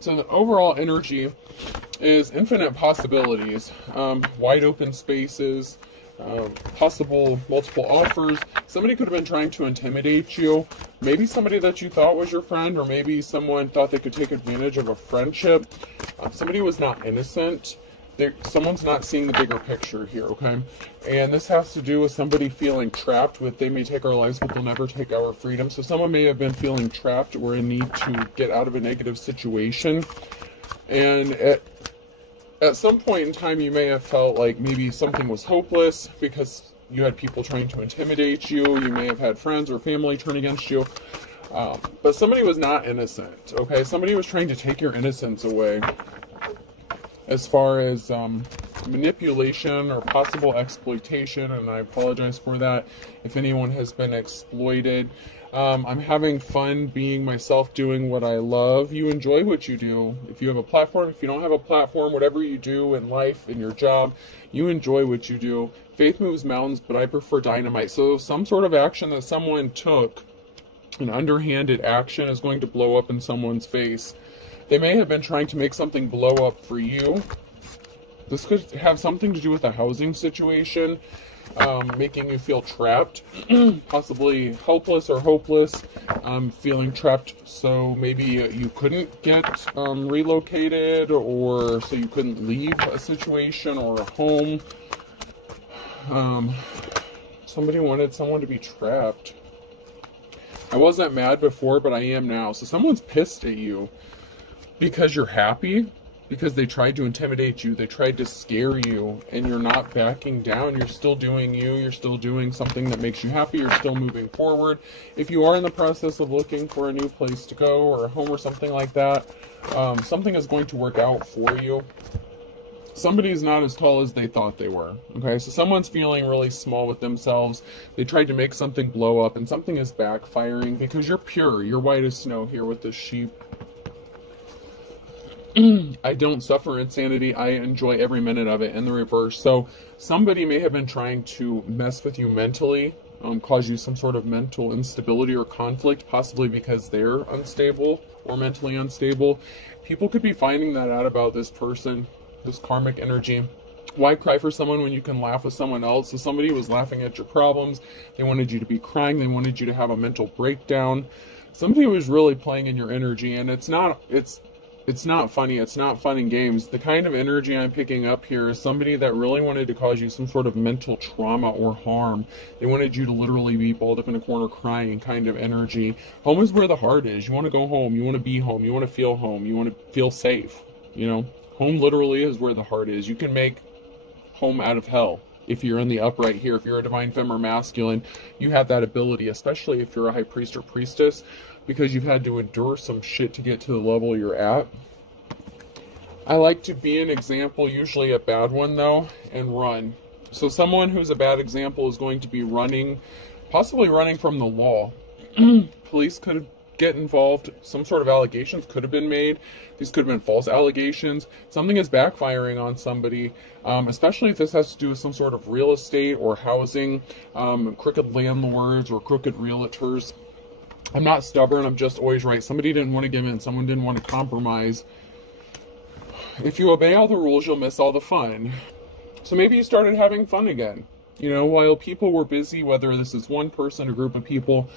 So the overall energy is infinite possibilities, wide open spaces, possible multiple offers. Somebody could have been trying to intimidate you. Maybe somebody that you thought was your friend, or maybe someone thought they could take advantage of a friendship. Somebody was not innocent. Someone's not seeing the bigger picture here, okay? And this has to do with somebody feeling trapped with, they may take our lives, but they'll never take our freedom. So someone may have been feeling trapped or in need to get out of a negative situation. And at some point in time, you may have felt like maybe something was hopeless because you had people trying to intimidate you. You may have had friends or family turn against you. But somebody was not innocent, okay? Somebody was trying to take your innocence away. As far as manipulation or possible exploitation, and I apologize for that if anyone has been exploited. I'm having fun being myself, doing what I love. You enjoy what you do. If you have a platform, if you don't have a platform, whatever you do in life, in your job, you enjoy what you do. Faith moves mountains, but I prefer dynamite. So some sort of action that someone took, an underhanded action, is going to blow up in someone's face. They may have been trying to make something blow up for you. This could have something to do with a housing situation, making you feel trapped, possibly helpless or hopeless, feeling trapped. So maybe you couldn't get relocated, or so you couldn't leave a situation or a home. Somebody wanted someone to be trapped. I wasn't mad before, but I am now. So someone's pissed at you because you're happy, because they tried to intimidate you, they tried to scare you, and you're not backing down. You're still doing you, you're still doing something that makes you happy, you're still moving forward. If you are in the process of looking for a new place to go, or a home or something like that, something is going to work out for you. Somebody's not as tall as they thought they were, okay? So someone's feeling really small with themselves. They tried to make something blow up, and something is backfiring because you're pure. You're white as snow here with this sheep. I don't suffer insanity. I enjoy every minute of it, in the reverse. So somebody may have been trying to mess with you mentally, cause you some sort of mental instability or conflict, possibly because they're unstable or mentally unstable. People could be finding that out about this person, this karmic energy. Why cry for someone when you can laugh with someone else? So somebody was laughing at your problems. They wanted you to be crying. They wanted you to have a mental breakdown. Somebody was really playing in your energy, and it's not funny. It's not fun and games. The kind of energy I'm picking up here is somebody that really wanted to cause you some sort of mental trauma or harm. They wanted you to literally be balled up in a corner crying kind of energy. Home is where the heart is. You want to go home. You want to be home. You want to feel home. You want to feel safe. You know, home literally is where the heart is. You can make home out of hell. If you're in the upright here, if you're a divine femme or masculine, you have that ability, especially if you're a high priest or priestess, because you've had to endure some shit to get to the level you're at. I like to be an example, usually a bad one though, and run. So someone who's a bad example is going to be running, possibly running from the law. Police could get involved. Some sort of allegations could have been made. These could have been false allegations. Something is backfiring on somebody, especially if this has to do with some sort of real estate or housing, crooked landlords or crooked realtors. I'm not stubborn, I'm just always right. Somebody didn't want to give in, someone didn't want to compromise. If you obey all the rules, you'll miss all the fun. So maybe you started having fun again. You know, while people were busy, whether this is one person or group of people,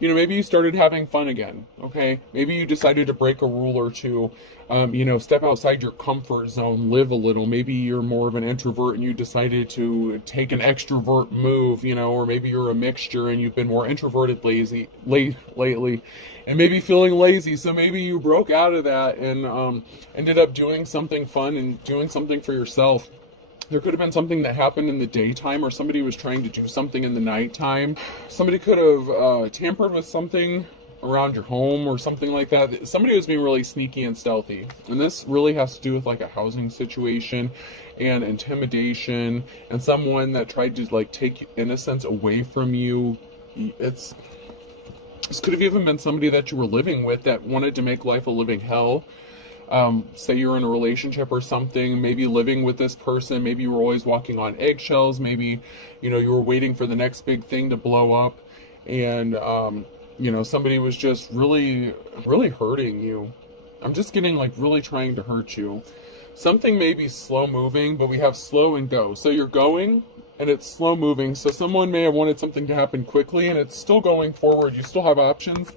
you know, maybe you started having fun again, okay? Maybe you decided to break a rule or two, you know, step outside your comfort zone, live a little. Maybe you're more of an introvert and you decided to take an extrovert move, you know, or maybe you're a mixture and you've been more introverted lately, and maybe feeling lazy. So maybe you broke out of that and ended up doing something fun and doing something for yourself. There could have been something that happened in the daytime, or somebody was trying to do something in the nighttime. Somebody could have tampered with something around your home or something like that. Somebody was being really sneaky and stealthy. And this really has to do with like a housing situation and intimidation and someone that tried to like take innocence away from you. This could have even been somebody that you were living with that wanted to make life a living hell. Say you're in a relationship or something, maybe living with this person, maybe you were always walking on eggshells, maybe, you know, you were waiting for the next big thing to blow up, and, you know, somebody was just really, really hurting you. I'm just getting like really trying to hurt you. Something may be slow moving, but we have slow and go. So you're going and it's slow moving. So someone may have wanted something to happen quickly and it's still going forward. You still have options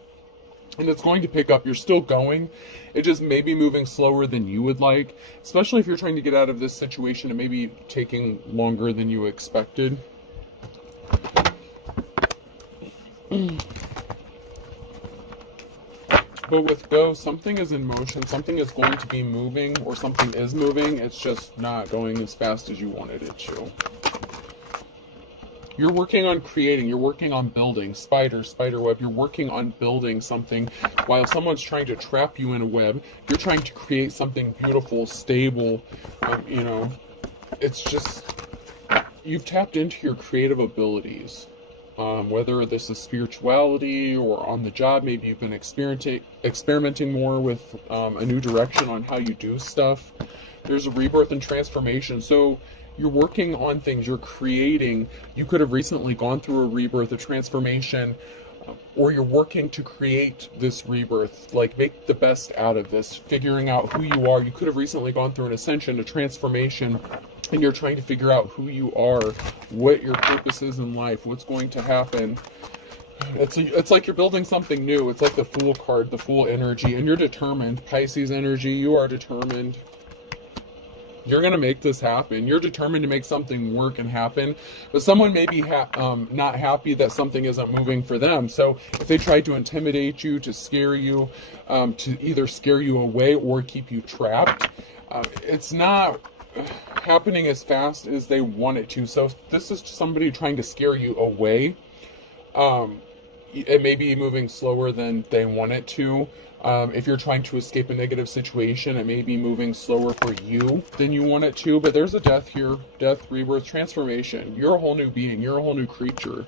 and it's going to pick up. You're still going. It just may be moving slower than you would like, especially if you're trying to get out of this situation. It may be taking longer than you expected. But with go, something is in motion, something is going to be moving, or something is moving. It's just not going as fast as you wanted it to. You're working on creating, you're working on building, spider web, you're working on building something. While someone's trying to trap you in a web, you're trying to create something beautiful, stable. It's just, you've tapped into your creative abilities. Whether this is spirituality or on the job, maybe you've been experimenting more with a new direction on how you do stuff. There's a rebirth and transformation. So you're working on things, you're creating. You could have recently gone through a rebirth, a transformation, or you're working to create this rebirth, like make the best out of this, figuring out who you are. You could have recently gone through an ascension, a transformation, and you're trying to figure out who you are, what your purpose is in life, what's going to happen. It's like you're building something new. It's like the Fool card, the Fool energy, and you're determined. Pisces energy, you are determined. You're going to make this happen. You're determined to make something work and happen. But someone may be not happy that something isn't moving for them. So if they try to intimidate you, to scare you, to either scare you away or keep you trapped, it's not happening as fast as they want it to. So if this is somebody trying to scare you away, it may be moving slower than they want it to. If you're trying to escape a negative situation, it may be moving slower for you than you want it to. But there's a death here, death, rebirth, transformation. You're a whole new being, you're a whole new creature,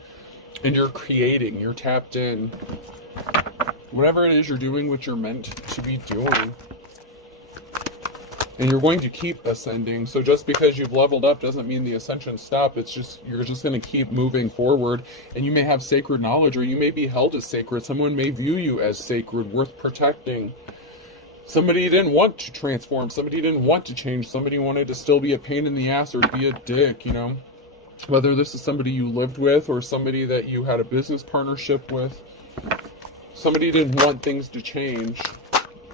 and you're creating, you're tapped in. Whatever it is you're doing, what you're meant to be doing. And you're going to keep ascending. So just because you've leveled up doesn't mean the ascension stopped. It's just, you're just going to keep moving forward. And you may have sacred knowledge, or you may be held as sacred. Someone may view you as sacred, worth protecting. Somebody didn't want to transform. Somebody didn't want to change. Somebody wanted to still be a pain in the ass or be a dick, you know. Whether this is somebody you lived with or somebody that you had a business partnership with. Somebody didn't want things to change.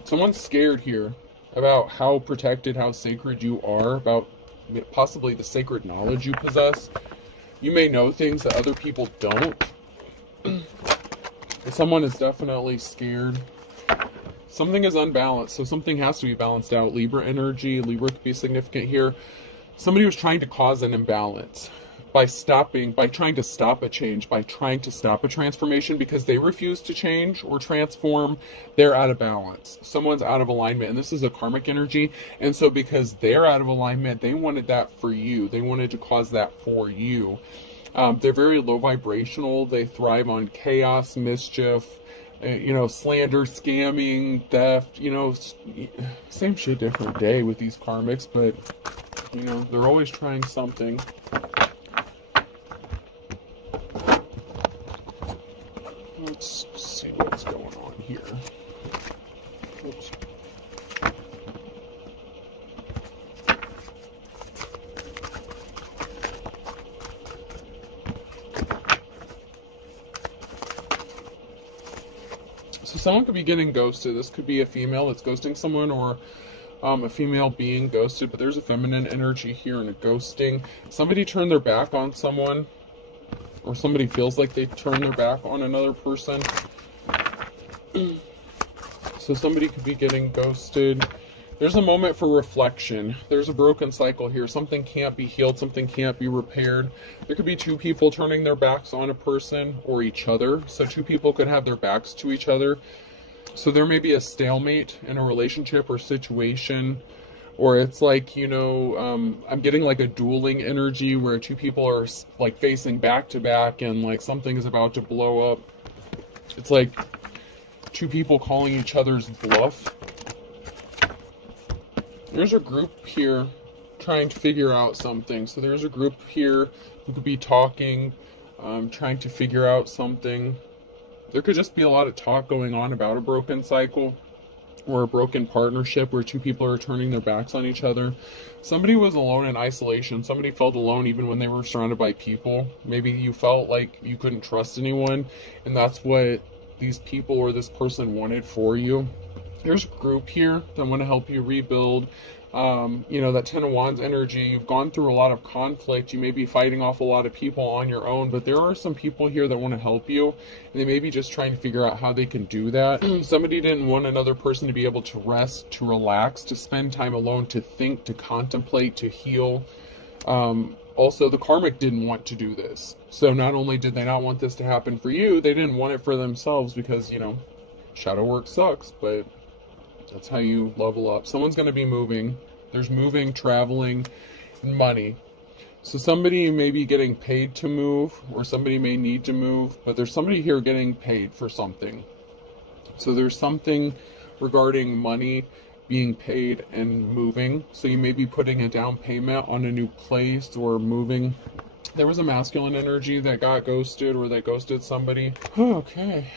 Someone's scared here about how protected, how sacred you are, about possibly the sacred knowledge you possess. You may know things that other people don't. Someone is definitely scared. Something is unbalanced, so something has to be balanced out. Libra energy, Libra could be significant here. Somebody was trying to cause an imbalance by trying to stop a change, by trying to stop a transformation, because they refuse to change or transform. They're out of balance. Someone's out of alignment, and this is a karmic energy. And so because they're out of alignment, they wanted that for you. They wanted to cause that for you. They're very low vibrational. They thrive on chaos, mischief, slander, scamming, theft, same shit, different day with these karmics, but, they're always trying something. Let's see what's going on here. Oops. So someone could be getting ghosted. This could be a female that's ghosting someone, or a female being ghosted, but there's a feminine energy here and a ghosting. Somebody turned their back on someone, or somebody feels like they turn their back on another person. So somebody could be getting ghosted. There's a moment for reflection. There's a broken cycle here. Something can't be healed. Something can't be repaired. There could be two people turning their backs on a person or each other. So two people could have their backs to each other. So there may be a stalemate in a relationship or situation. Or it's like, I'm getting like a dueling energy where two people are like facing back to back and like something is about to blow up. It's like two people calling each other's bluff. There's a group here trying to figure out something. So there's a group here who could be talking, trying to figure out something. There could just be a lot of talk going on about a broken cycle. or a broken partnership where two people are turning their backs on each other. Somebody was alone in isolation. Somebody felt alone even when they were surrounded by people. Maybe you felt like you couldn't trust anyone, and that's what these people or this person wanted for you. There's a group here that want to help you rebuild. That Ten of Wands energy, you've gone through a lot of conflict. You may be fighting off a lot of people on your own, but there are some people here that want to help you, and they may be just trying to figure out how they can do that. Somebody didn't want another person to be able to rest, to relax, to spend time alone, to think, to contemplate, to heal. Also, the karmic didn't want to do this. So not only did they not want this to happen for you, they didn't want it for themselves because, shadow work sucks, but that's how you level up. Someone's going to be moving. There's moving, traveling, and money. So somebody may be getting paid to move, or somebody may need to move, but there's somebody here getting paid for something. So there's something regarding money being paid and moving. So you may be putting a down payment on a new place or moving. There was a masculine energy that got ghosted or that ghosted somebody. Okay.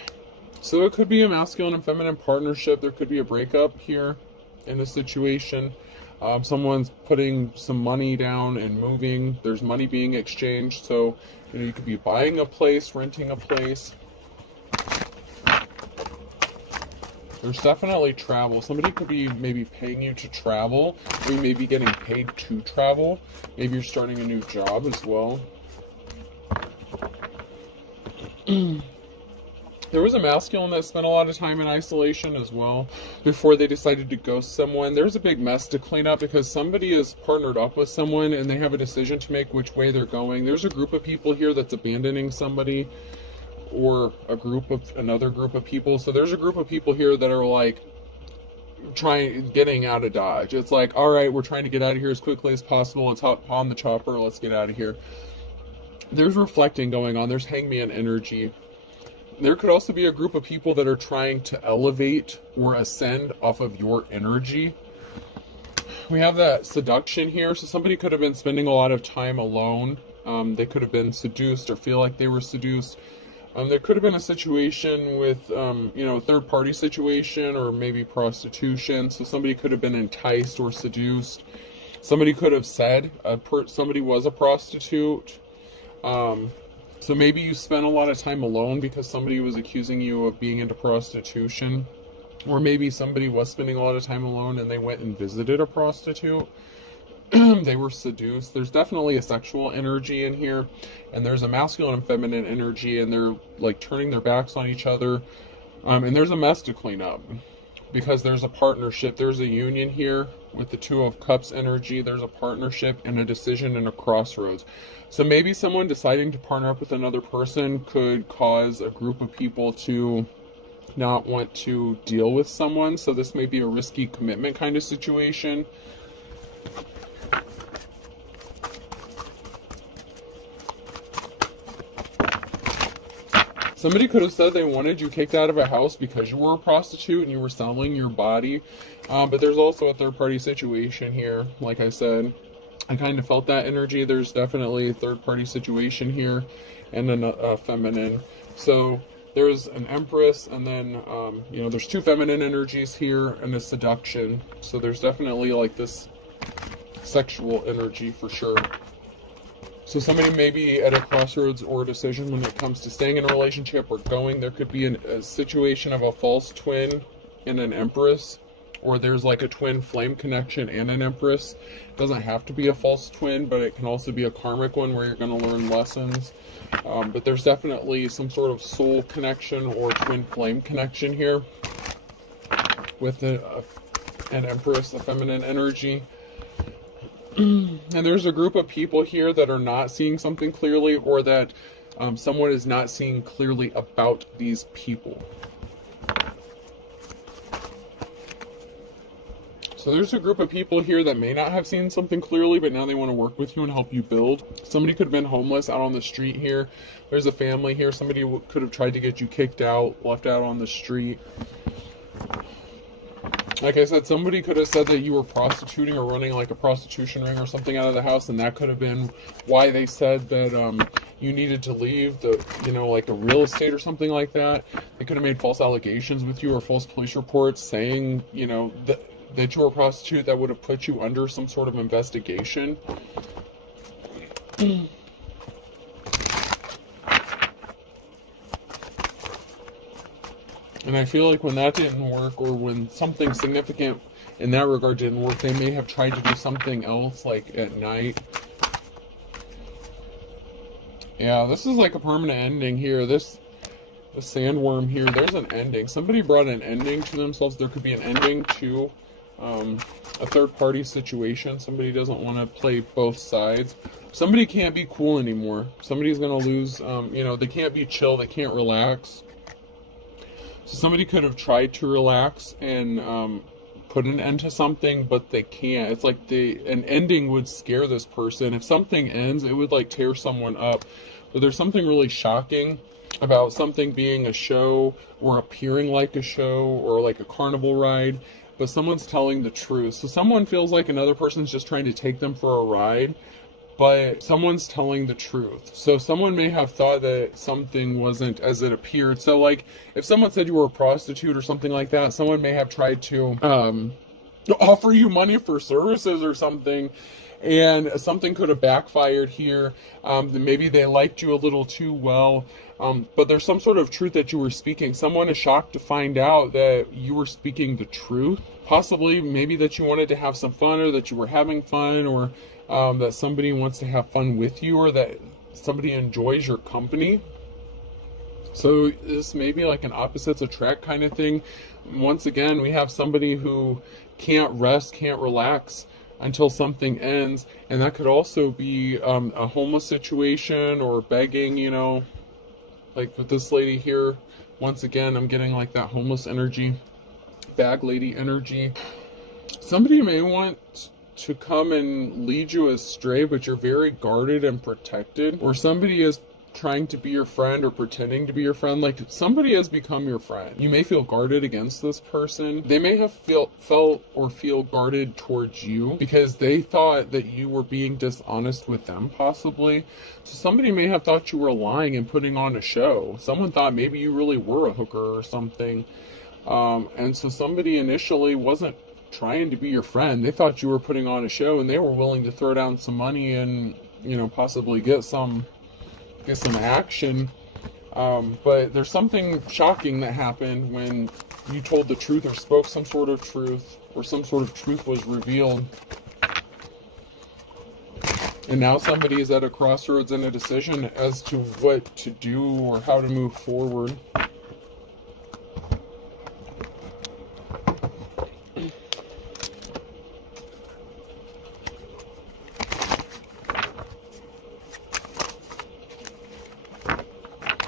So it could be a masculine and feminine partnership. There could be a breakup here in this situation. Someone's putting some money down and moving. There's money being exchanged. So, you could be buying a place, renting a place. There's definitely travel. Somebody could be maybe paying you to travel. Or you may be getting paid to travel. Maybe you're starting a new job as well. There was a masculine that spent a lot of time in isolation as well before they decided to ghost someone. There's a big mess to clean up because somebody is partnered up with someone and they have a decision to make which way they're going. There's a group of people here that's abandoning somebody, or another group of people. So there's a group of people here that are like getting out of Dodge. It's like, all right, we're trying to get out of here as quickly as possible. Let's hop on the chopper. Let's get out of here. There's reflecting going on. There's hangman energy. There could also be a group of people that are trying to elevate or ascend off of your energy. We have that seduction here. So somebody could have been spending a lot of time alone. They could have been seduced or feel like they were seduced. There could have been a situation with, third-party situation or maybe prostitution. So somebody could have been enticed or seduced. Somebody could have said somebody was a prostitute. So maybe you spent a lot of time alone because somebody was accusing you of being into prostitution. Or maybe somebody was spending a lot of time alone and they went and visited a prostitute. They were seduced. There's definitely a sexual energy in here. And there's a masculine and feminine energy, and they're like turning their backs on each other. And there's a mess to clean up because there's a partnership. There's a union here with the Two of Cups energy. There's a partnership and a decision and a crossroads. So maybe someone deciding to partner up with another person could cause a group of people to not want to deal with someone. So this may be a risky commitment kind of situation. Somebody could have said they wanted you kicked out of a house because you were a prostitute and you were selling your body. But there's also a third-party situation here. Like I said, I kind of felt that energy. There's definitely a third-party situation here and a feminine. So there's an Empress, and then, there's two feminine energies here and a seduction. So there's definitely like this sexual energy for sure. So somebody may be at a crossroads or a decision when it comes to staying in a relationship or going. There could be a situation of a false twin and an Empress, or there's like a twin flame connection and an Empress. It doesn't have to be a false twin, but it can also be a karmic one where you're going to learn lessons. But there's definitely some sort of soul connection or twin flame connection here with an Empress, a feminine energy. And there's a group of people here that are not seeing something clearly, or that someone is not seeing clearly about these people. So there's a group of people here that may not have seen something clearly, but now they want to work with you and help you build. Somebody could have been homeless out on the street here. There's a family here. Somebody could have tried to get you kicked out, left out on the street. Like I said, somebody could have said that you were prostituting or running like a prostitution ring or something out of the house, and that could have been why they said that you needed to leave the, like a real estate or something like that. They could have made false allegations with you or false police reports saying, that you were a prostitute that would have put you under some sort of investigation. And I feel like when that didn't work, or when something significant in that regard didn't work, they may have tried to do something else, like at night. Yeah, this is like a permanent ending here. The sandworm here, there's an ending. Somebody brought an ending to themselves. There could be an ending to a third-party situation. Somebody doesn't want to play both sides. Somebody can't be cool anymore. Somebody's going to lose, they can't be chill. They can't relax. So somebody could have tried to relax and put an end to something, but they can't. It's like an ending would scare this person. If something ends, it would like tear someone up. But there's something really shocking about something being a show or appearing like a show or like a carnival ride, but someone's telling the truth. So someone feels like another person's just trying to take them for a ride, but someone's telling the truth. So someone may have thought that something wasn't as it appeared. So like if someone said you were a prostitute or something like that, someone may have tried to offer you money for services or something, and something could have backfired here. Maybe they liked you a little too well, but there's some sort of truth that you were speaking. Someone is shocked to find out that you were speaking the truth. Possibly maybe that you wanted to have some fun, or that you were having fun, or that somebody wants to have fun with you, or that somebody enjoys your company. So this may be like an opposites attract kind of thing. Once again, we have somebody who can't rest, can't relax until something ends. And that could also be a homeless situation or begging, like with this lady here. Once again, I'm getting like that homeless energy, bag lady energy. Somebody may want to come and lead you astray, but you're very guarded and protected. Or somebody is trying to be your friend or pretending to be your friend. Like somebody has become your friend. You may feel guarded against this person. They may have felt or feel guarded towards you because they thought that you were being dishonest with them, possibly. So somebody may have thought you were lying and putting on a show. Someone thought maybe you really were a hooker or something. And so somebody initially wasn't trying to be your friend. They thought you were putting on a show, and they were willing to throw down some money and, possibly get some action. But there's something shocking that happened when you told the truth or spoke some sort of truth, or some sort of truth was revealed. And now somebody is at a crossroads and a decision as to what to do or how to move forward.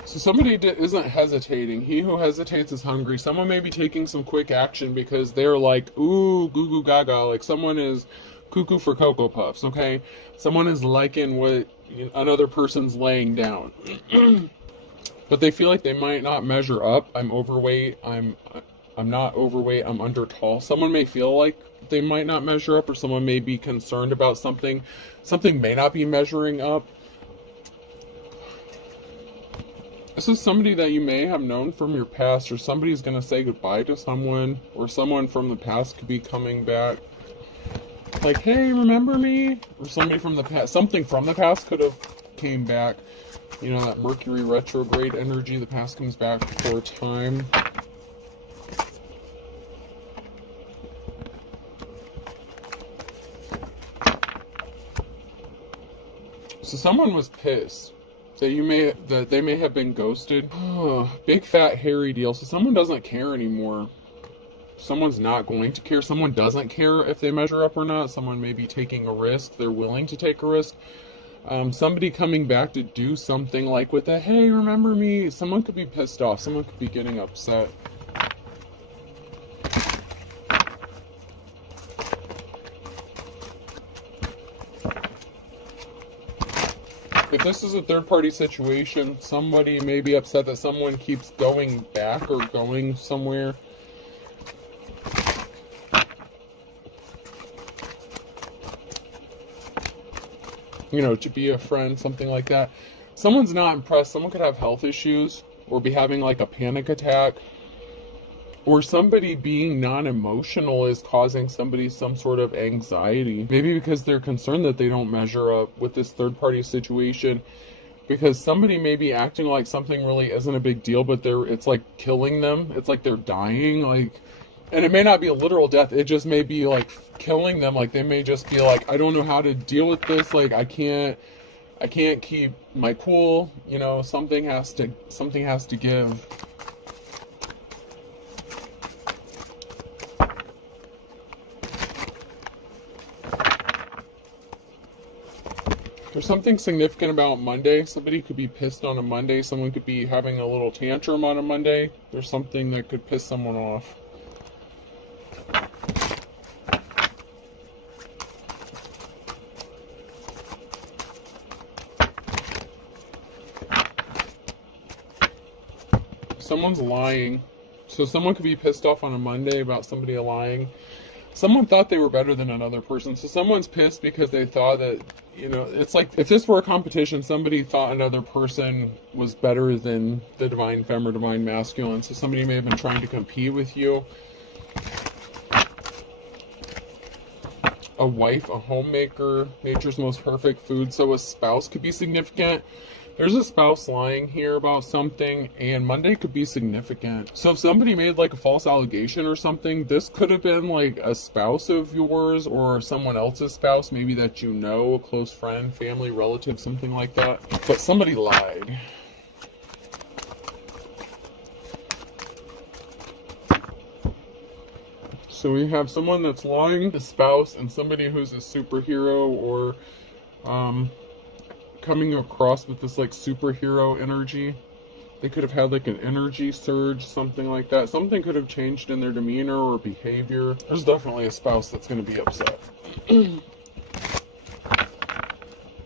So somebody isn't hesitating. He who hesitates is hungry. Someone may be taking some quick action because they're like, ooh, goo goo gaga. Like someone is cuckoo for Cocoa Puffs, okay? Someone is liking what another person's laying down. But they feel like they might not measure up. I'm overweight. I'm not overweight. I'm under tall. Someone may feel like they might not measure up, or someone may be concerned about something. Something may not be measuring up. This is somebody that you may have known from your past, or somebody's going to say goodbye to someone, or someone from the past could be coming back. Like, hey, remember me? Or somebody from the past, something from the past could have came back. That Mercury retrograde energy, the past comes back for a time. So someone was pissed that they may have been ghosted. Big fat hairy deal. So someone doesn't care anymore. Someone's not going to care. Someone doesn't care if they measure up or not. Someone may be taking a risk. They're willing to take a risk. Somebody coming back to do something like with a, hey, remember me? Someone could be pissed off. Someone could be getting upset. If this is a third-party situation, somebody may be upset that someone keeps going back or going somewhere. To be a friend, something like that. someone's not impressed. Someone could have health issues or be having like a panic attack, or somebody being non-emotional is causing somebody some sort of anxiety. Maybe because they're concerned that they don't measure up with this third-party situation, because somebody may be acting like something really isn't a big deal, but it's like killing them. It's like they're dying, like, and it may not be a literal death. It just may be like killing them. Like they may just be like, I don't know how to deal with this. Like I can't keep my cool. You know, something has to give. There's something significant about Monday. Somebody could be pissed on a Monday. Someone could be having a little tantrum on a Monday. There's something that could piss someone off. Someone's lying. So someone could be pissed off on a Monday about somebody lying. Someone thought they were better than another person. So someone's pissed because they thought that, you know, it's like if this were a competition, somebody thought another person was better than the divine femme or divine masculine. So somebody may have been trying to compete with you. A wife, a homemaker, nature's most perfect food. So a spouse could be significant. There's a spouse lying here about something, and Monday could be significant. So if somebody made like a false allegation or something, this could have been like a spouse of yours or someone else's spouse, maybe that you know, a close friend, family, relative, something like that. But somebody lied. So we have someone that's lying, a spouse, and somebody who's a superhero or coming across with this like superhero energy. They could have had like an energy surge, something like that. Something could have changed in their demeanor or behavior. There's definitely a spouse that's going to be upset.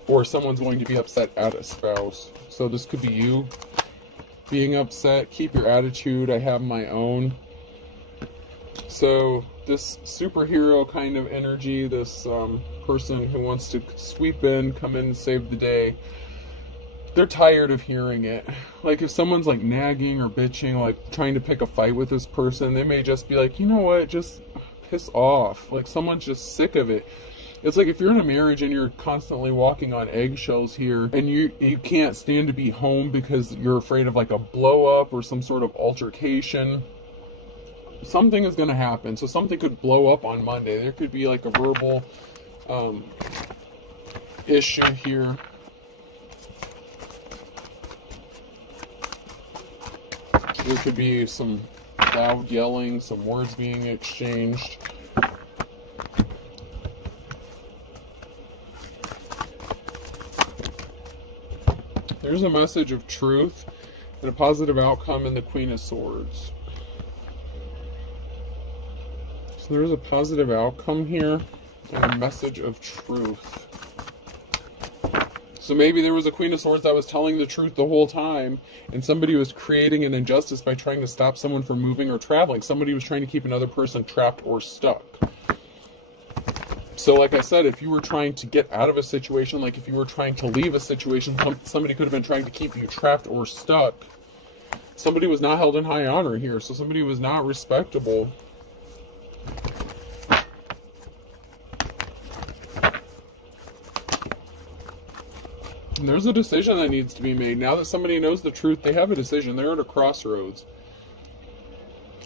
Or someone's going to be upset at a spouse. So this could be you being upset. Keep your attitude. I have my own. So this superhero kind of energy, this person who wants to sweep in, come in and save the day, they're tired of hearing it. Like if someone's like nagging or bitching, like trying to pick a fight with this person, they may just be like, you know what, just piss off. Like someone's just sick of it. It's like if you're in a marriage and you're constantly walking on eggshells here, and you can't stand to be home because you're afraid of like a blow up or some sort of altercation. Something is going to happen. So something could blow up on Monday. There could be like a verbal issue here. There could be some loud yelling, some words being exchanged. There's a message of truth and a positive outcome in the Queen of Swords. So there's a positive outcome here and a message of truth. So maybe there was a Queen of Swords that was telling the truth the whole time, and somebody was creating an injustice by trying to stop someone from moving or traveling. Somebody was trying to keep another person trapped or stuck. So like I said, if you were trying to get out of a situation, like if you were trying to leave a situation, somebody could have been trying to keep you trapped or stuck. Somebody was not held in high honor here, so somebody was not respectable. And there's a decision that needs to be made. Now that somebody knows the truth, they have a decision. They're at a crossroads.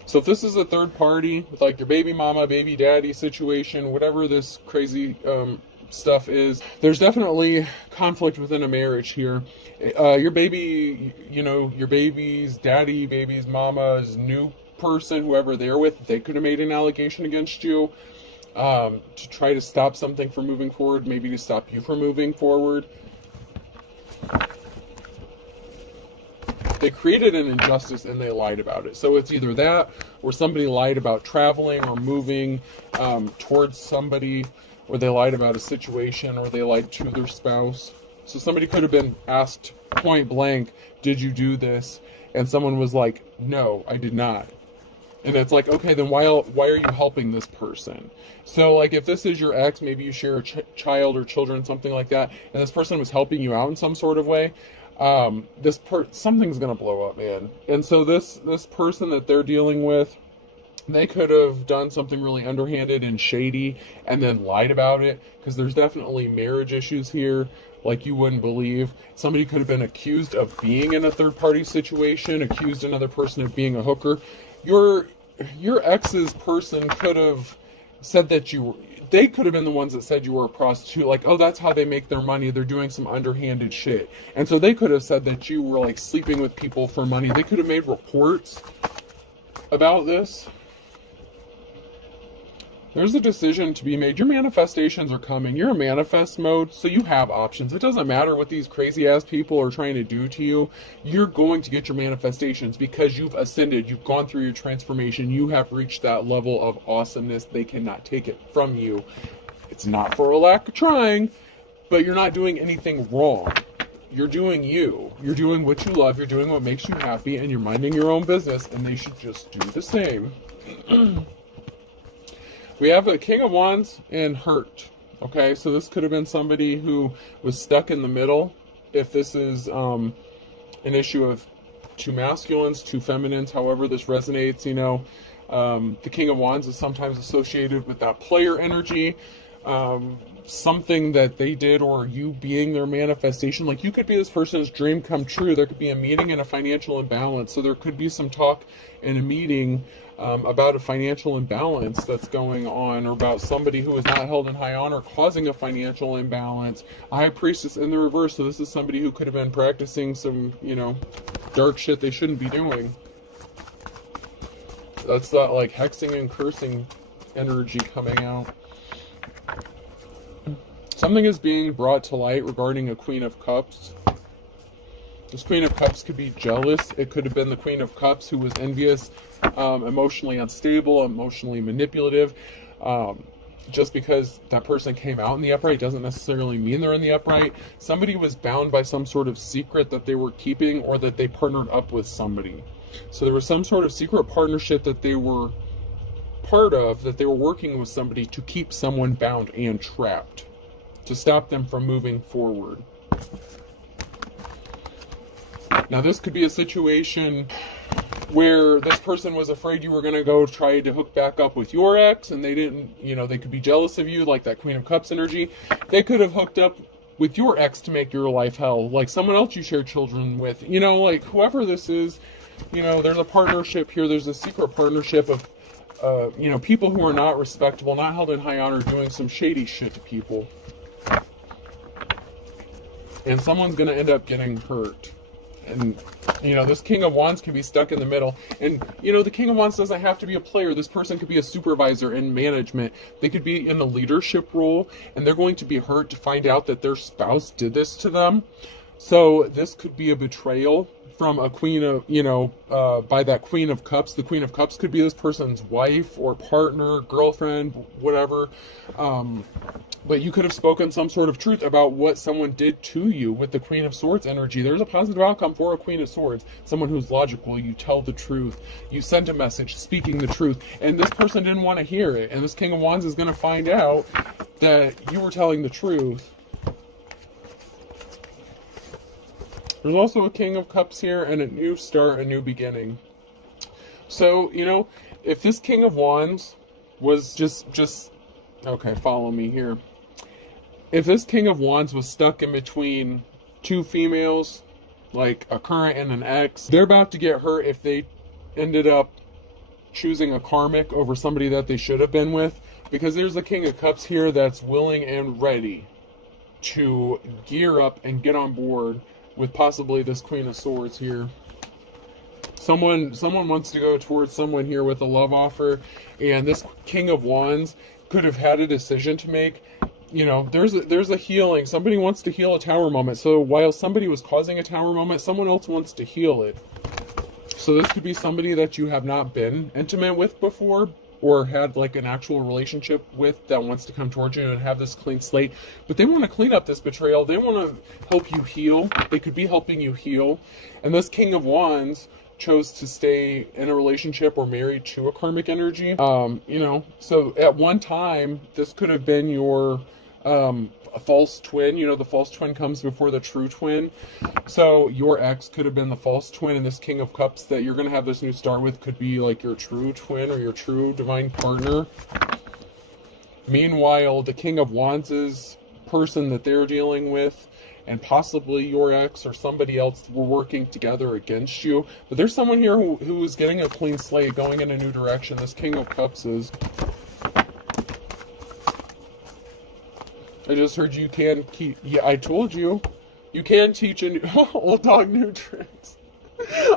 So if this is a third party, with like your baby mama, baby daddy situation, whatever this crazy stuff is, there's definitely conflict within a marriage here. Your baby, you know, your baby's daddy, baby's mama's new person, whoever they're with, they could have made an allegation against you to try to stop something from moving forward, maybe to stop you from moving forward. They created an injustice and they lied about it. So it's either that, or somebody lied about traveling or moving towards somebody, or they lied about a situation, or they lied to their spouse. So somebody could have been asked point blank, did you do this? And someone was like, no, I did not. And it's like, okay, then why are you helping this person? So like if this is your ex, maybe you share a child or children, something like that, and this person was helping you out in some sort of way, Something's gonna blow up, man. And so this person that they're dealing with, they could have done something really underhanded and shady and then lied about it, because there's definitely marriage issues here like you wouldn't believe. Somebody could have been accused of being in a third-party situation, accused another person of being a hooker. Your ex's person could have said that they could have been the ones that said you were a prostitute, like, oh, that's how they make their money, they're doing some underhanded shit. And so they could have said that you were like sleeping with people for money. They could have made reports about this. There's a decision to be made. Your manifestations are coming. You're in manifest mode, so you have options. It doesn't matter what these crazy ass people are trying to do to you. You're going to get your manifestations because you've ascended. You've gone through your transformation. You have reached that level of awesomeness. They cannot take it from you. It's not for a lack of trying, but you're not doing anything wrong. You're doing you. You're doing what you love. You're doing what makes you happy, and you're minding your own business, and they should just do the same. We have a King of Wands and hurt. Okay, so this could have been somebody who was stuck in the middle. If this is an issue of two masculines, two feminines, however this resonates, the King of Wands is sometimes associated with that player energy. Something that they did, or you being their manifestation. Like, you could be this person's dream come true. There could be a meeting and a financial imbalance. So there could be some talk in a meeting about a financial imbalance that's going on, or about somebody who is not held in high honor causing a financial imbalance. A High Priestess in the reverse. So this is somebody who could have been practicing some, dark shit they shouldn't be doing. That's that, like, hexing and cursing energy coming out. Something is being brought to light regarding a Queen of Cups. This Queen of Cups could be jealous. It could have been the Queen of Cups who was envious, emotionally unstable, emotionally manipulative. Just because that person came out in the upright doesn't necessarily mean they're in the upright. Somebody was bound by some sort of secret that they were keeping, or that they partnered up with somebody. So there was some sort of secret partnership that they were part of, that they were working with somebody to keep someone bound and trapped, to stop them from moving forward. Now, this could be a situation where this person was afraid you were going to go try to hook back up with your ex, and they didn't, they could be jealous of you, like that Queen of Cups energy. They could have hooked up with your ex to make your life hell, like someone else you share children with, like whoever this is, there's a partnership here. There's a secret partnership of, people who are not respectable, not held in high honor, doing some shady shit to people. And someone's going to end up getting hurt. And, this King of Wands can be stuck in the middle. And, the King of Wands doesn't have to be a player. This person could be a supervisor in management. They could be in a leadership role, and they're going to be hurt to find out that their spouse did this to them. So this could be a betrayal from a queen of, by that Queen of Cups. The Queen of Cups could be this person's wife or partner, girlfriend, whatever. But you could have spoken some sort of truth about what someone did to you with the Queen of Swords energy. There's a positive outcome for a Queen of Swords. Someone who's logical. You tell the truth. You send a message speaking the truth. And this person didn't want to hear it. And this King of Wands is going to find out that you were telling the truth. There's also a King of Cups here and a new start, a new beginning. So, if this King of Wands was just okay, follow me here. If this King of Wands was stuck in between two females, like a current and an ex, they're about to get hurt if they ended up choosing a karmic over somebody that they should have been with, because there's a King of Cups here that's willing and ready to gear up and get on board with possibly this Queen of Swords here. Someone wants to go towards someone here with a love offer, and this King of Wands could have had a decision to make. There's a healing. Somebody wants to heal a tower moment. So while somebody was causing a tower moment, someone else wants to heal it. So this could be somebody that you have not been intimate with before, or had like an actual relationship with, that wants to come towards you and have this clean slate. But they want to clean up this betrayal. They want to help you heal. They could be helping you heal. And this King of Wands chose to stay in a relationship or married to a karmic energy. So at one time, this could have been your A false twin. You know, the false twin comes before the true twin. So your ex could have been the false twin, and this King of Cups that you're going to have this new start with could be like your true twin or your true divine partner. Meanwhile, the King of Wands is person that they're dealing with, and possibly your ex or somebody else were working together against you. But there's someone here who is getting a clean slate, going in a new direction. This King of Cups is. I just heard you can keep. Yeah, I told you. You can teach an old dog new tricks.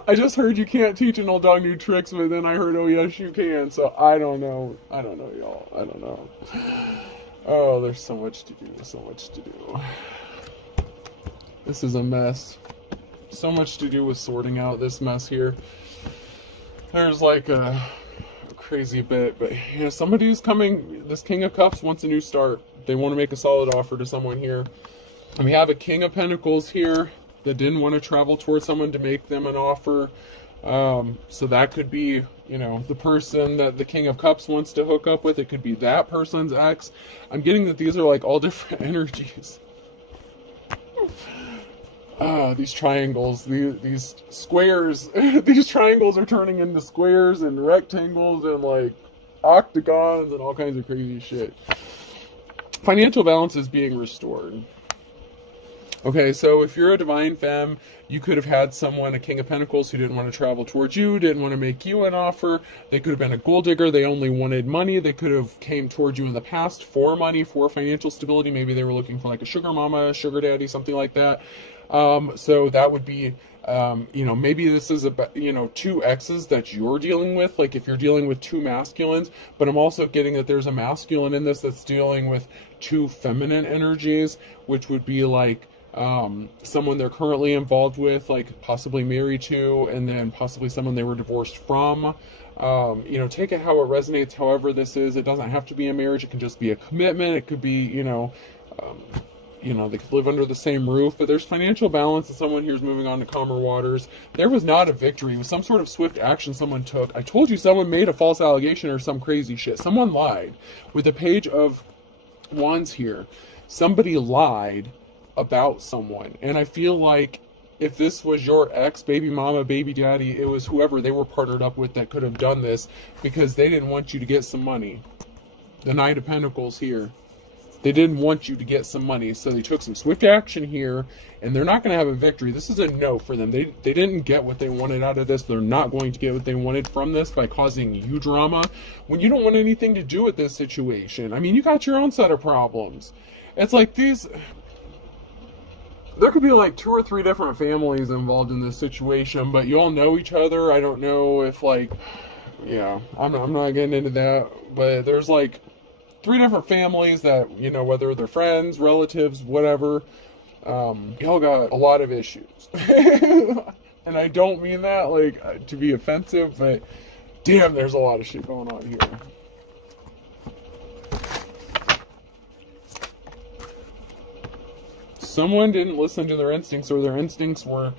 I just heard you can't teach an old dog new tricks, but then I heard, oh yes, you can. So I don't know. I don't know, y'all. I don't know. Oh, there's so much to do. So much to do. This is a mess. So much to do with sorting out this mess here. There's like a crazy bit, but you know, somebody who's coming. This King of Cups wants a new start. They want to make a solid offer to someone here. And we have a King of Pentacles here that didn't want to travel towards someone to make them an offer. So that could be, you know, the person that the King of Cups wants to hook up with. It could be that person's ex. I'm getting that these are like all different energies. These triangles, these squares, these triangles are turning into squares and rectangles and like octagons and all kinds of crazy shit. Financial balance is being restored. Okay, so if you're a divine femme, you could have had someone, a King of Pentacles, who didn't want to travel towards you, didn't want to make you an offer. They could have been a gold digger. They only wanted money. They could have came towards you in the past for money, for financial stability. Maybe they were looking for like a sugar mama, sugar daddy, something like that. So that would be, you know, maybe this is about, you know, two exes that you're dealing with. Like if you're dealing with two masculines, but I'm also getting that there's a masculine in this that's dealing with two feminine energies, which would be like, someone they're currently involved with, like possibly married to, and then possibly someone they were divorced from. You know, take it how it resonates, however this is. It doesn't have to be a marriage. It can just be a commitment. It could be, you know, they could live under the same roof, but there's financial balance and someone here is moving on to calmer waters. There was not a victory. It was some sort of swift action someone took. I told you someone made a false allegation or some crazy shit. Someone lied. With the Page of Wands here, somebody lied about someone, and I feel like if this was your ex, baby mama, baby daddy, it was whoever they were partnered up with that could have done this, because they didn't want you to get some money. The Knight of Pentacles here, they didn't want you to get some money, so they took some swift action here, and they're not going to have a victory. This is a no for them. They didn't get what they wanted out of this. They're not going to get what they wanted from this by causing you drama when you don't want anything to do with this situation. I mean, you got your own set of problems. It's like these. There could be like 2 or 3 different families involved in this situation, but you all know each other. I don't know if like, yeah, I'm not getting into that, but there's like 3 different families that, you know, whether they're friends, relatives, whatever, y'all got a lot of issues. And I don't mean that like to be offensive, but damn, there's a lot of shit going on here. Someone didn't listen to their instincts, or their instincts were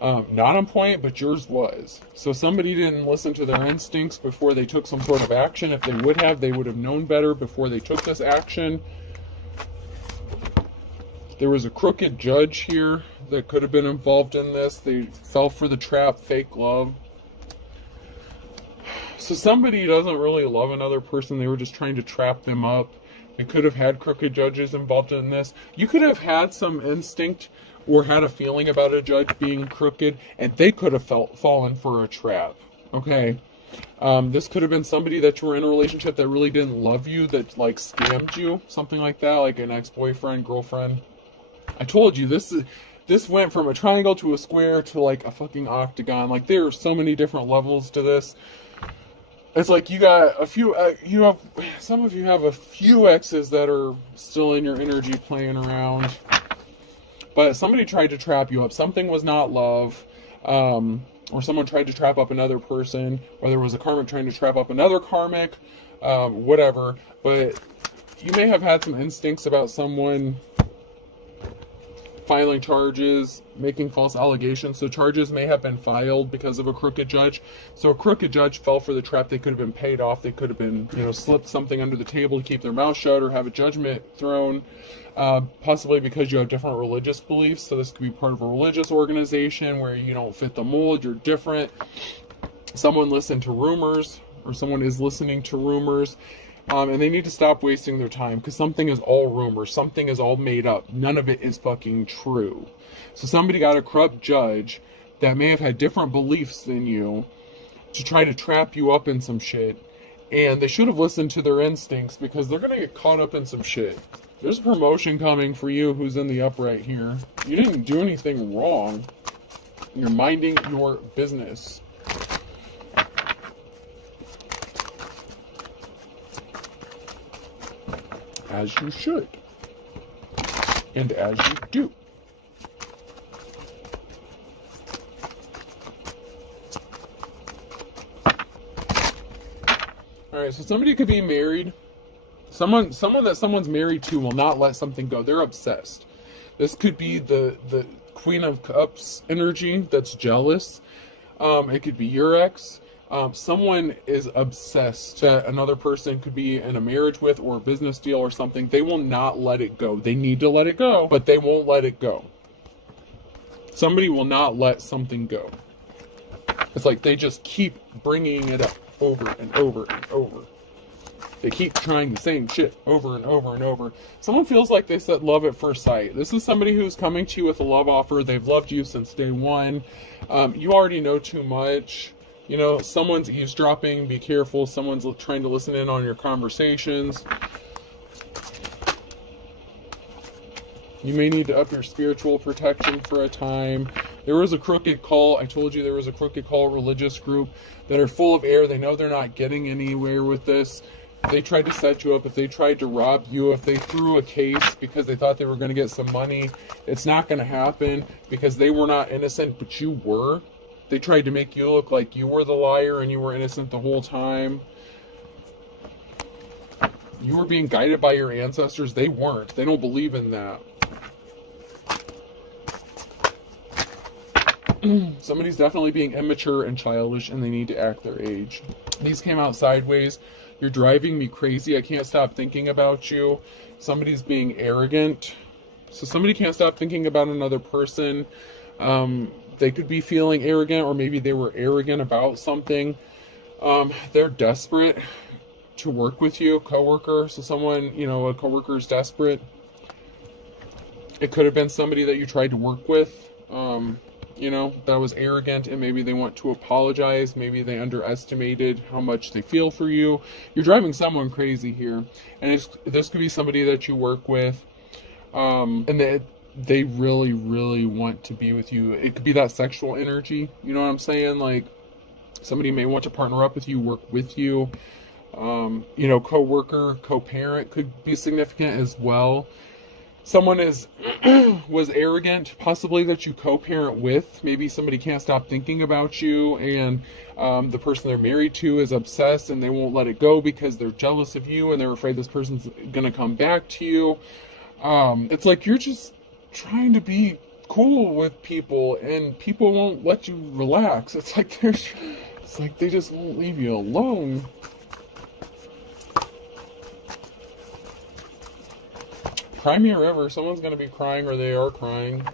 not on point, but yours was. So somebody didn't listen to their instincts before they took some sort of action. If they would have known better before they took this action. There was a crooked judge here that could have been involved in this. They fell for the trap, fake love. So somebody doesn't really love another person. They were just trying to trap them up. They could have had crooked judges involved in this. You could have had some instinct or had a feeling about a judge being crooked, and they could have fallen for a trap. Okay? This could have been somebody that you were in a relationship that really didn't love you, that like scammed you, something like that, like an ex-boyfriend, girlfriend. I told you, this went from a triangle to a square to like a fucking octagon. Like there are so many different levels to this. It's like you got a few, some of you have a few exes that are still in your energy playing around. But somebody tried to trap you up. Something was not love. Or someone tried to trap up another person. Whether it was a karmic trying to trap up another karmic. Whatever. But you may have had some instincts about someone filing charges, making false allegations. So charges may have been filed because of a crooked judge. So a crooked judge fell for the trap. They could have been paid off. They could have been, slipped something under the table to keep their mouth shut or have a judgment thrown, possibly because you have different religious beliefs. So this could be part of a religious organization where you don't fit the mold, you're different. Someone listened to rumors, or someone is listening to rumors. And they need to stop wasting their time, because something is all rumors. Something is all made up. None of it is fucking true. So somebody got a corrupt judge that may have had different beliefs than you to try to trap you up in some shit. And they should have listened to their instincts, because they're going to get caught up in some shit. There's a promotion coming for you who's in the upright here. You didn't do anything wrong. You're minding your business. As you should. And as you do. Alright, so somebody could be married. Someone that someone's married to will not let something go. They're obsessed. This could be the Queen of Cups energy that's jealous. It could be your ex. Someone is obsessed that another person could be in a marriage with, or a business deal or something. They will not let it go. They need to let it go, but they won't let it go. Somebody will not let something go. It's like they just keep bringing it up over and over and over. They keep trying the same shit over and over and over. Someone feels like they said love at first sight. This is somebody who's coming to you with a love offer. They've loved you since day one. You already know too much. Someone's eavesdropping. Be careful. Someone's trying to listen in on your conversations. You may need to up your spiritual protection for a time. There was a crooked call. I told you there was a crooked call religious group that are full of air. They know they're not getting anywhere with this. If they tried to set you up, if they tried to rob you, if they threw a case because they thought they were going to get some money, it's not going to happen, because they were not innocent, but you were. They tried to make you look like you were the liar and you were innocent the whole time. You were being guided by your ancestors. They weren't. They don't believe in that. Somebody's definitely being immature and childish, and they need to act their age. These came out sideways. You're driving me crazy. I can't stop thinking about you. Somebody's being arrogant. So somebody can't stop thinking about another person. They could be feeling arrogant, or maybe they were arrogant about something. They're desperate to work with you, coworker. So someone, a coworker is desperate. It could have been somebody that you tried to work with, that was arrogant, and maybe they want to apologize. Maybe they underestimated how much they feel for you. You're driving someone crazy here. And this could be somebody that you work with. And they really, really want to be with you. It could be that sexual energy. You know what I'm saying? Like, somebody may want to partner up with you, work with you. Co-worker, co-parent could be significant as well. Someone was arrogant, possibly that you co-parent with. Maybe somebody can't stop thinking about you, and the person they're married to is obsessed, and they won't let it go because they're jealous of you, and they're afraid this person's going to come back to you. It's like you're just trying to be cool with people, and people won't let you relax. It's like they just won't leave you alone. Cry me a river. Someone's going to be crying, or they are crying.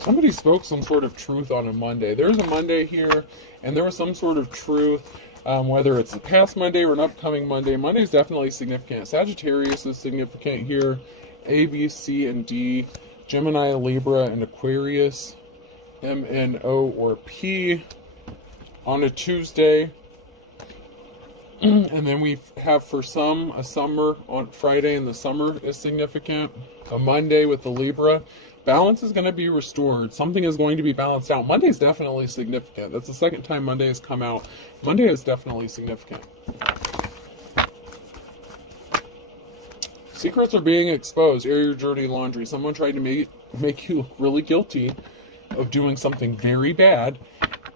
Somebody spoke some sort of truth on a Monday. There's a Monday here, and there was some sort of truth. Whether it's the past Monday or an upcoming Monday. Monday is definitely significant. Sagittarius is significant here. A, B, C, and D. Gemini, Libra, and Aquarius. M, N, O, or P. On a Tuesday. And then we have for some a summer on Friday, and the summer is significant. A Monday with the Libra. Balance is going to be restored. Something is going to be balanced out. Monday is definitely significant. That's the second time Monday has come out. Monday is definitely significant. Secrets are being exposed. Air your dirty laundry. Someone tried to make you look really guilty of doing something very bad,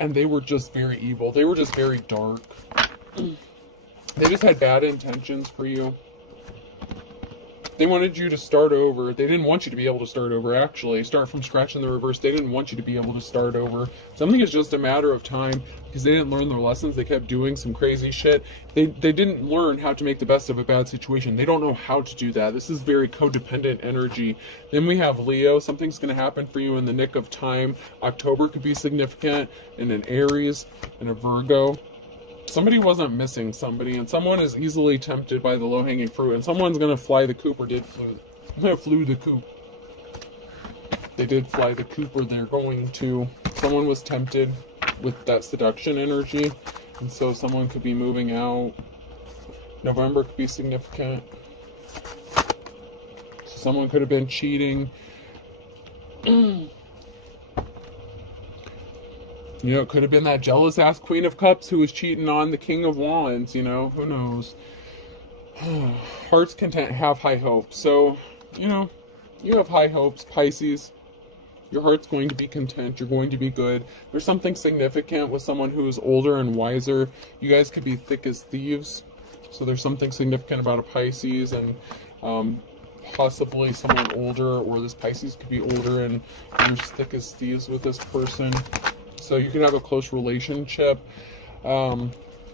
and they were just very evil. They were just very dark. They just had bad intentions for you. They wanted you to start over. They didn't want you to be able to start over, actually. Start from scratch in the reverse. They didn't want you to be able to start over. Something is just a matter of time because they didn't learn their lessons. They kept doing some crazy shit. They didn't learn how to make the best of a bad situation. They don't know how to do that. This is very codependent energy. Then we have Leo. Something's going to happen for you in the nick of time. October could be significant, and an Aries and a Virgo. Somebody wasn't missing somebody, and someone is easily tempted by the low-hanging fruit, and someone's going to fly the coop or flew the coop. They did fly the coop, or they're going to. Someone was tempted with that seduction energy, and so someone could be moving out. November could be significant. So someone could have been cheating. You know, it could have been that jealous-ass Queen of Cups who was cheating on the King of Wands, you know, who knows. Heart's content, have high hopes. So, you know, you have high hopes, Pisces. Your heart's going to be content. You're going to be good. There's something significant with someone who is older and wiser. You guys could be thick as thieves. So there's something significant about a Pisces, and possibly someone older, or this Pisces could be older and you're thick as thieves with this person. So you could have a close relationship.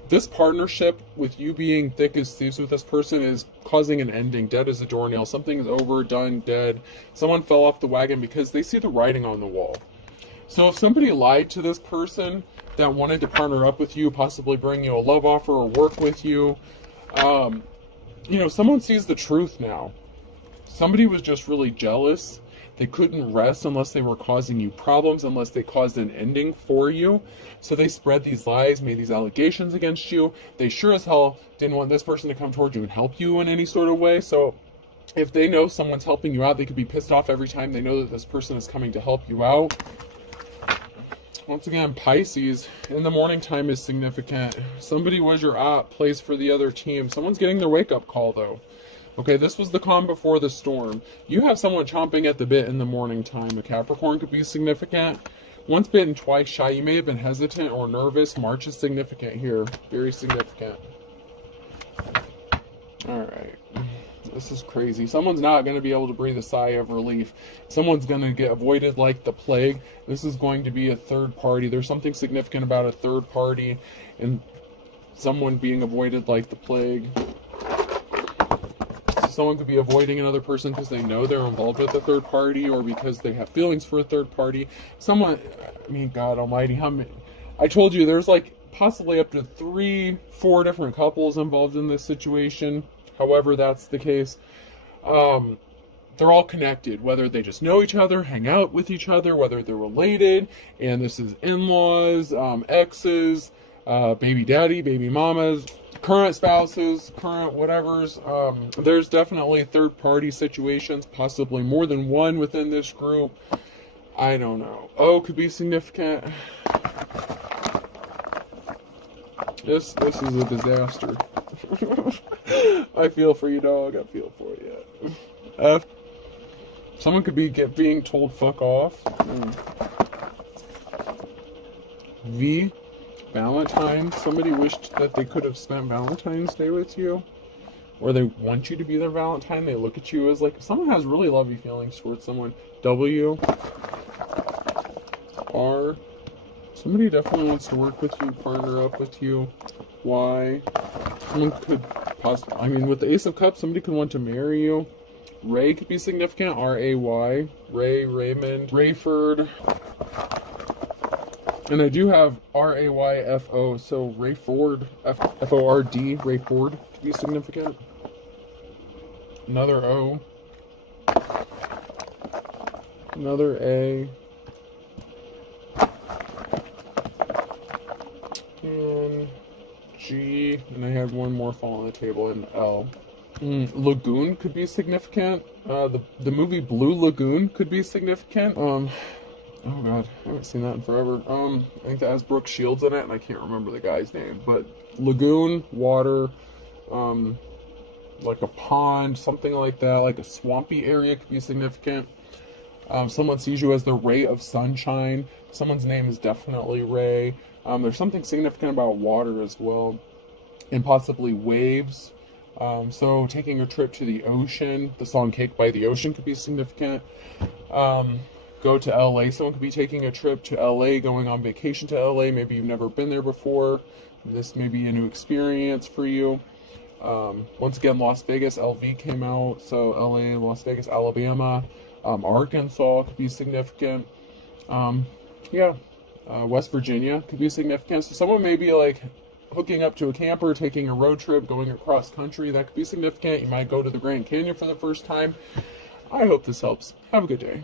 This partnership with you being thick as thieves with this person is causing an ending. Dead as a doornail. Something is over, done, dead. Someone fell off the wagon because they see the writing on the wall. So if somebody lied to this person that wanted to partner up with you, possibly bring you a love offer or work with you, you know, someone sees the truth now. Somebody was just really jealous. They couldn't rest unless they were causing you problems, unless they caused an ending for you. So they spread these lies, made these allegations against you. They sure as hell didn't want this person to come towards you and help you in any sort of way. So if they know someone's helping you out, they could be pissed off every time they know that this person is coming to help you out. Once again, Pisces, in the morning time is significant. Somebody was your op, plays for the other team. Someone's getting their wake-up call, though. Okay, this was the calm before the storm. You have someone chomping at the bit in the morning time. A Capricorn could be significant. Once bitten, twice shy. You may have been hesitant or nervous. March is significant here. Very significant. Alright. This is crazy. Someone's not going to be able to breathe a sigh of relief. Someone's going to get avoided like the plague. This is going to be a third party. There's something significant about a third party and someone being avoided like the plague. Someone could be avoiding another person because they know they're involved with a third party, or because they have feelings for a third party. Someone, I mean, God almighty, how many? I told you there's like possibly up to 3-4 different couples involved in this situation. However, that's the case. They're all connected, whether they just know each other, hang out with each other, whether they're related, and this is in-laws, exes, baby daddy, baby mamas, current spouses, current whatevers. There's definitely third-party situations, possibly more than one within this group. I don't know. Oh, could be significant. This is a disaster. I feel for you, dog. I feel for you. Someone could be being told fuck off. V. Valentine's. Somebody wished that they could have spent Valentine's Day with you, or they want you to be their Valentine. They look at you as like, if someone has really lovey feelings towards someone. W. R. Somebody definitely wants to work with you, partner up with you. Y. Someone could possibly, I mean, with the Ace of Cups, somebody could want to marry you. Ray could be significant. R-A-Y. Ray, Raymond, Rayford. And I do have R-A-Y-F-O, so Rayford, F-O-R-D, Rayford could be significant. Another O. Another A. And G. And I had one more fall on the table, and L. Lagoon could be significant. The movie Blue Lagoon could be significant. Oh god, I haven't seen that in forever. I think that has Brooke Shields in it, and I can't remember the guy's name. But lagoon, water, like a pond, something like that, like a swampy area could be significant. Someone sees you as the ray of sunshine. Someone's name is definitely Ray. There's something significant about water as well. and possibly waves. So taking a trip to the ocean, the song Cake by the Ocean could be significant. Go to LA. Someone could be taking a trip to LA, going on vacation to LA. Maybe you've never been there before. This may be a new experience for you. Once again, Las Vegas, LV came out. So LA, Las Vegas, Alabama, Arkansas could be significant. West Virginia could be significant. So someone may be like hooking up to a camper, taking a road trip, going across country. That could be significant. You might go to the Grand Canyon for the first time. I hope this helps. Have a good day.